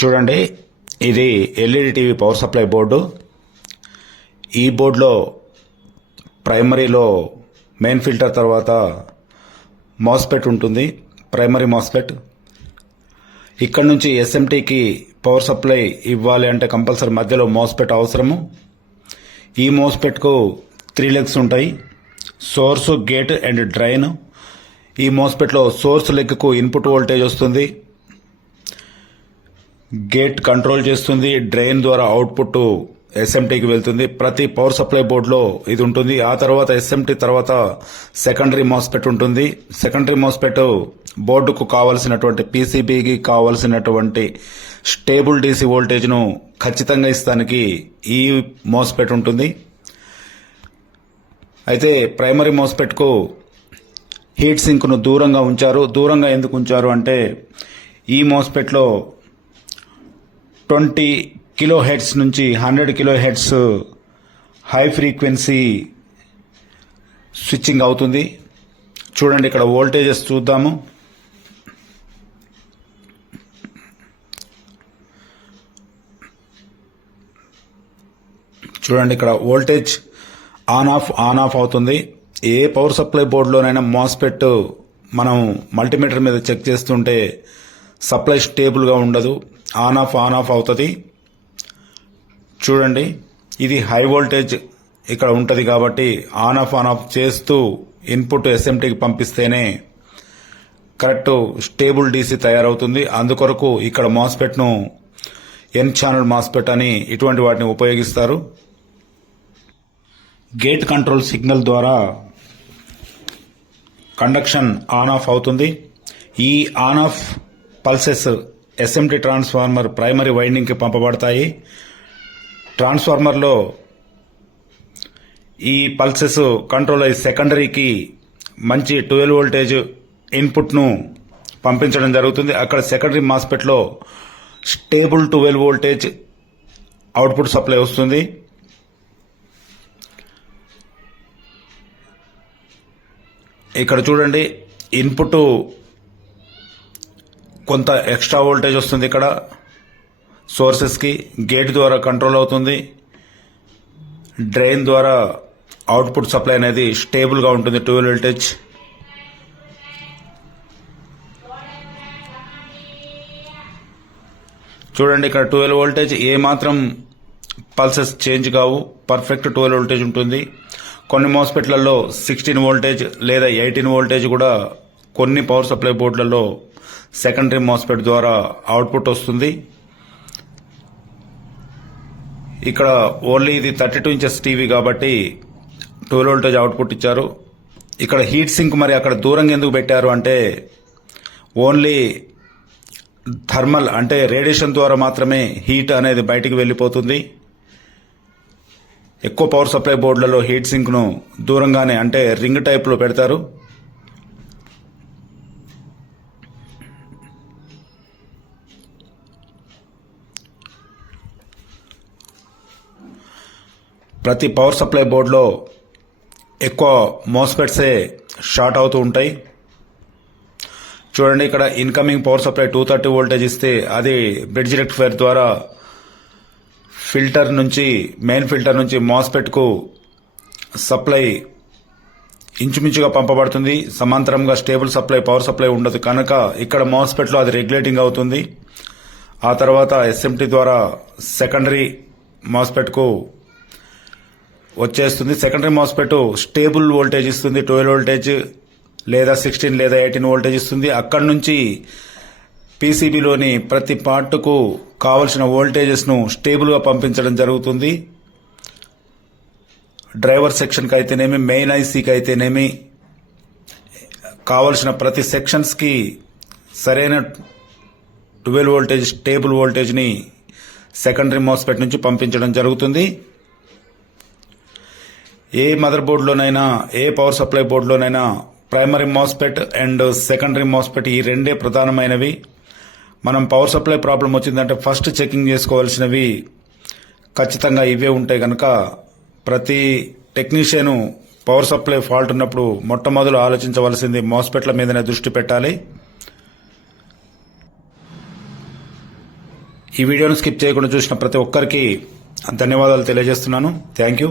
చూడండి, ఇది LED TV power supply board. ఈ బోర్డులో ప్రైమరీలో మెయిన్ ఫిల్టర్ తర్వాత మాస్ఫెట్ ఉంటుంది, ప్రైమరీ మాస్ఫెట్. ఇక్కడ నుంచి ఎస్ఎంటీకి పవర్ సప్లై ఇవ్వాలి అంటే కంపల్సరీ మధ్యలో మాస్ఫెట్ అవసరము. ఈ మాస్ఫెట్కు 3 లెగ్స్ ఉంటాయి, సోర్స్, గేట్ అండ్ డ్రైన్. ఈ మాస్ఫెట్లో సోర్స్ లెగ్కు ఇన్పుట్ వోల్టేజ్ వస్తుంది, గేట్ కంట్రోల్ చేస్తుంది, డ్రైన్ ద్వారా అవుట్పుట్ ఎస్ఎంటీకి వెళ్తుంది. ప్రతి పవర్ సప్లై బోర్డులో ఇది ఉంటుంది. ఆ తర్వాత ఎస్ఎంటీ తర్వాత సెకండరీ మాస్ఫెట్ ఉంటుంది. సెకండరీ మాస్ఫెట్ బోర్డుకు కావలసినటువంటి పీసీబీకి కావలసినటువంటి స్టేబుల్ డీసీ వోల్టేజ్ను ఖచ్చితంగా ఇస్తానికి ఈ మాస్ఫెట్ ఉంటుంది. అయితే ప్రైమరీ మాస్ఫెట్కు హీట్ సింక్ను దూరంగా ఉంచారు. దూరంగా ఎందుకు ఉంచారు అంటే ఈ మాస్ఫెట్లో 20 కిలో హెర్ట్జ్ నుంచి 100 kilo hertz high frequency switching అవుతుంది. చూడండి, ఇక్కడ వోల్టేజెస్ చూద్దాము. చూడండి, ఇక్కడ వోల్టేజ్ ఆన్ ఆఫ్ అవుతుంది. ఏ పవర్ సప్లై బోర్డులోనైనా మాస్ఫెట్ మనం మల్టీమీటర్ మీద చెక్ చేస్తుంటే సప్లై స్టేబుల్గా ఉండదు, ఆన్ ఆఫ్ అవుతుంది. చూడండి, ఇది హై వోల్టేజ్ ఇక్కడ ఉంటుంది కాబట్టి ఆన్ ఆఫ్ చేస్తూ ఇన్పుట్ ఎస్ఎంటీకి పంపిస్తేనే కరెక్ట్ స్టేబుల్ డీసీ తయారవుతుంది. అందుకొరకు ఇక్కడ మాస్ఫెట్ను ఎన్ ఛానల్ మాస్ఫెట్ అని ఇటువంటి వాటిని ఉపయోగిస్తారు. గేట్ కంట్రోల్ సిగ్నల్ ద్వారా కండక్షన్ ఆన్ ఆఫ్ అవుతుంది. ఈ on off pulses SMT transformer primary వైండింగ్కి పంపబడతాయి. ట్రాన్స్ఫార్మర్లో ఈ పల్సెస్ కంట్రోల్ అయ్యి సెకండరీకి మంచి 12 వోల్టేజ్ ఇన్పుట్ను పంపించడం జరుగుతుంది. అక్కడ సెకండరీ మాస్ఫెట్లో స్టేబుల్ 12 వోల్టేజ్ అవుట్పుట్ సప్లై వస్తుంది. ఇక్కడ చూడండి, ఇన్పుట్ కొంత ఎక్స్ట్రా వోల్టేజ్ వస్తుంది. ఇక్కడ సోర్సెస్కి గేట్ ద్వారా కంట్రోల్ అవుతుంది. డ్రైన్ ద్వారా అవుట్పుట్ సప్లై అనేది స్టేబుల్గా ఉంటుంది, 12 వోల్టేజ్. చూడండి, ఇక్కడ 12 వోల్టేజ్ ఏ మాత్రం పల్సెస్ చేంజ్ కావు, పర్ఫెక్ట్ 12 వోల్టేజ్ ఉంటుంది. కొన్ని మాస్ఫెట్లలో 16 వోల్టేజ్ లేదా 18 వోల్టేజ్ కూడా కొన్ని పవర్ సప్లై బోర్డులలో సెకండరీ మాస్ఫెట్ ద్వారా అవుట్పుట్ వస్తుంది. ఇక్కడ ఓన్లీ ఇది 32 ఇంచెస్ టీవీ కాబట్టి 12 వోల్టేజ్ అవుట్పుట్ ఇచ్చారు. ఇక్కడ హీట్ సింక్ మరి అక్కడ దూరంగా ఎందుకు పెట్టారు అంటే ఓన్లీ థర్మల్ అంటే రేడియేషన్ ద్వారా మాత్రమే హీట్ అనేది బయటికి వెళ్ళిపోతుంది. ఎక్కువ పవర్ సప్లై బోర్డులలో హీట్ సింక్ను దూరంగానే అంటే రింగ్ టైప్లో పెడతారు. ప్రతి పవర్ సప్లై బోర్డులో ఎక్కువ మోస్ఫెట్సే షార్ట్ అవుతూ ఉంటాయి. చూడండి, ఇక్కడ ఇన్కమింగ్ పవర్ సప్లై 230 వోల్టేజ్ ఇస్తే అది బ్రిడ్జ్ రెక్టిఫైర్ ద్వారా మెయిన్ ఫిల్టర్ నుంచి మాస్ఫెట్కు సప్లై ఇంచుమించుగా పంపబడుతుంది. సమాంతరంగా స్టేబుల్ సప్లై పవర్ సప్లై ఉండదు కనుక ఇక్కడ మాస్ఫెట్లో అది రెగ్యులేటింగ్ అవుతుంది. ఆ తర్వాత ఎస్ఎంటీ ద్వారా సెకండరీ మాస్ఫెట్కు వచ్చేస్తుంది. సెకండరీ మాస్ఫెట్ స్టేబుల్ వోల్టేజ్ ఇస్తుంది, 12 వోల్టేజ్ లేదా 16 లేదా 18 వోల్టేజ్ ఇస్తుంది. అక్కడి నుంచి పీసీబీలోని ప్రతి పార్టుకు కావలసిన వోల్టేజెస్ను స్టేబుల్గా పంపించడం జరుగుతుంది. డ్రైవర్ సెక్షన్కి అయితేనేమి, మెయిన్ ఐసీకి అయితేనేమి కావలసిన ప్రతి సెక్షన్స్కి సరైన 12 వోల్టేజ్ స్టేబుల్ వోల్టేజ్ని సెకండరీ మాస్ఫెట్ నుంచి పంపించడం జరుగుతుంది. ఏ మదర్ బోర్డులోనైనా, ఏ పవర్ సప్లై బోర్డులోనైనా primary MOSFET and secondary MOSFET ఈ రెండే ప్రధానమైనవి. మనం పవర్ సప్లై ప్రాబ్లం వచ్చిందంటే ఫస్ట్ చెకింగ్ చేసుకోవాల్సినవి ఖచ్చితంగా ఇవే ఉంటాయి కనుక ప్రతి టెక్నీషియను పవర్ సప్లై ఫాల్ట్ ఉన్నప్పుడు మొట్టమొదలు ఆలోచించవలసింది మాస్ఫెట్ల మీదనే దృష్టి పెట్టాలి. ఈ వీడియోను స్కిప్ చేయకుండా చూసిన ప్రతి ఒక్కరికి ధన్యవాదాలు తెలియజేస్తున్నాను. Thank you.